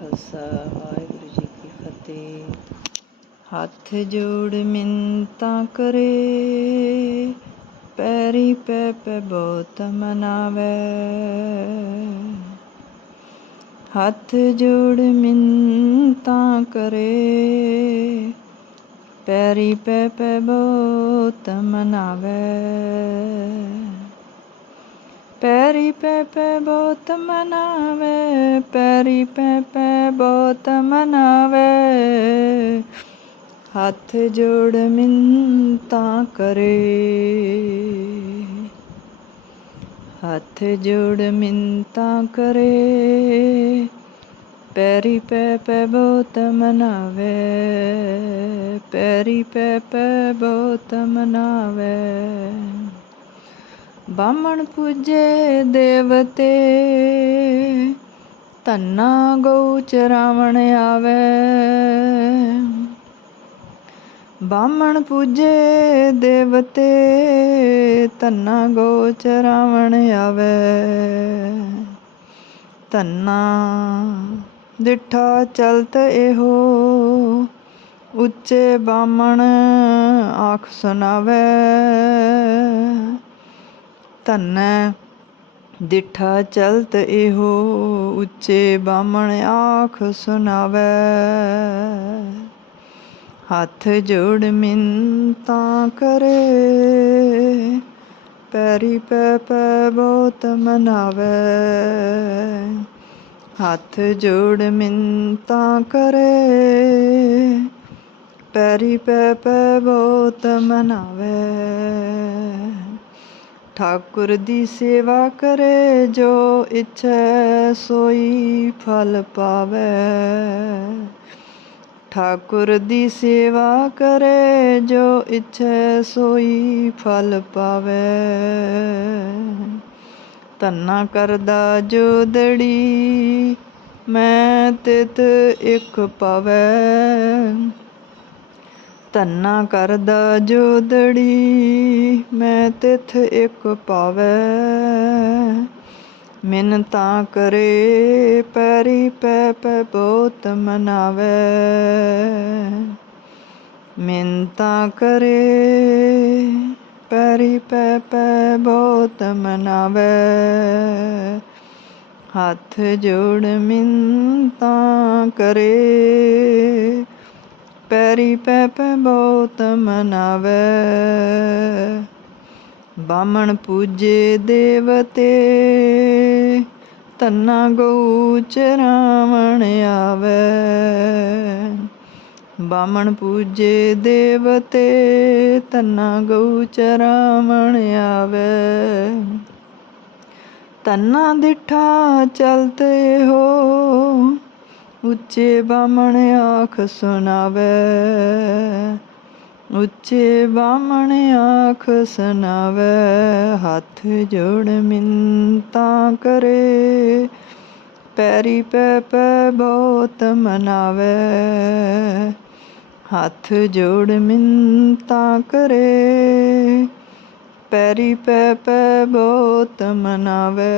ਖਾਲਸਾ, ਵਾਹਿਗੁਰੂ ਜੀ ਕੀ ਫਤਿਹ। ਹੱਥ ਜੋੜ ਮਿੰਤਾਂ ਕਰੇ, ਪੈਰੀ ਪੈ ਪੈ ਬਹੁਤ ਮਨਾਵੇ। ਹੱਥ ਜੋੜ ਮਿੰਤਾਂ ਕਰੇ, ਪੈਰੀ ਪੈ ਪੈ ਬਹੁਤ ਮਨਾਵੇ। ਪੈਰੀ ਪੈ ਪੈ ਬਹੁਤ ਮਨਾਵੇ, ਪੈਰੀ ਪੈ ਪੈ ਬਹੁਤ ਮਨਾਵੇ। ਹੱਥ ਜੋੜ ਮਿੰਤਾਂ ਕਰੇ। ਹੱਥ ਜੋੜ ਮਿੰਤਾਂ ਕਰੇ। ਪੈਰੀ ਪੈ ਪੈ ਬਹੁਤ ਮਨਾਵੇ, ਪੈਰੀ ਪੈ ਪੈ ਬਹੁਤ ਮਨਾਵੇ। ਬਾਮਣ ਪੂਜੇ ਦੇਵਤੇ ਤੰਨਾ ਗਊ ਚਰਾਵਣ ਆਵੇ। ਬਾਮਣ ਪੂਜੇ ਦੇਵਤੇ ਤੰਨਾ ਗਊ ਚਰਾਵਣ ਆਵੇ। ਧੰਨਾ ਦਿਠਾ ਚਲਤ ਇਹੋ, ਉੱਚੇ ਬਾਮਣ ਆਖ ਸੁਨਾਵੇ ਧੰਨੈ, ਦਿਠਾ ਚਲਤ ਇਹੋ ਉੱਚੇ ਬਾਮਣ ਆਖ ਸੁਨਾਵੇ ਹੱਥ ਜੋੜ ਮਿੰਤਾਂ ਕਰੇ, ਪੈਰੀ ਪੈ ਪੈ ਬਹੁਤ ਮਨਾਵੇ। ਹੱਥ ਜੋੜ ਮਿੰਤਾਂ ਕਰੇ, ਪੈਰੀ ਪੈ ਪੈ ਬਹੁਤ ਮਨਾਵੇ। ਠਾਕੁਰ ਦੀ ਸੇਵਾ ਕਰੇ, ਜੋ ਇੱਛੈ ਸੋਈ ਫਲ ਪਾਵੇ। ਠਾਕੁਰ ਦੀ ਸੇਵਾ ਕਰੇ, ਜੋ ਇੱਛੈ ਸੋਈ ਫਲ ਪਾਵੇ। ਤੰਨਾ ਕਰਦਾ ਜੋ ਦੜੀ ਮੈਂ ਤਿਤ ਇੱਕ ਪਵੈ। ਤੰਨਾ ਕਰਦਾ ਜੋਦੜੀ ਮੈਂ ਤਿਥ ਇੱਕ ਪਾਵੇ। ਮਿੰਨਤਾਂ ਕਰੇ, ਪੈਰੀ ਪੈ ਪੈ ਬਹੁਤ ਮਨਾਵੇ। ਮਿੰਨਤਾਂ ਕਰੇ, ਪੈਰੀ ਪੈ ਪੈ ਬਹੁਤ ਮਨਾਵੇ। ਹੱਥ ਜੋੜ ਮਿੰਨਤਾਂ ਕਰੇ ਪੈਰੀ ਪੈ ਪੈ ਬਹੁਤ ਮਨਾਵੇ। ਬਾਮਣ ਪੂਜੇ ਦੇਵਤੇ ਤੰਨਾ ਗਊ ਚਰਾਵਣ ਆਵੇ। ਬਾਮਣ ਪੂਜੇ ਦੇਵਤੇ ਤੰਨਾ ਗਊ ਚਰਾਵਣ ਆਵੇ। ਤੰਨਾ ਦਿਠਾ ਚਲਤੇ ਹੋ ਉੱਚੇ ਬਾਮਣ ਆਖ ਸੁਨਾਵੇ ਉੱਚੇ ਬਾਮਣ ਆਖ ਸੁਨਾਵੇ ਹੱਥ ਜੋੜ ਮਿੰਤਾਂ ਕਰੇ। ਪੈਰੀ ਪੈ ਪੈ ਬਹੁਤ ਮਨਾਵੇ। ਹੱਥ ਜੋੜ ਮਿੰਤਾਂ ਕਰੇ। ਪੈਰੀ ਪੈ ਪੈ ਬਹੁਤ ਮਨਾਵੇ।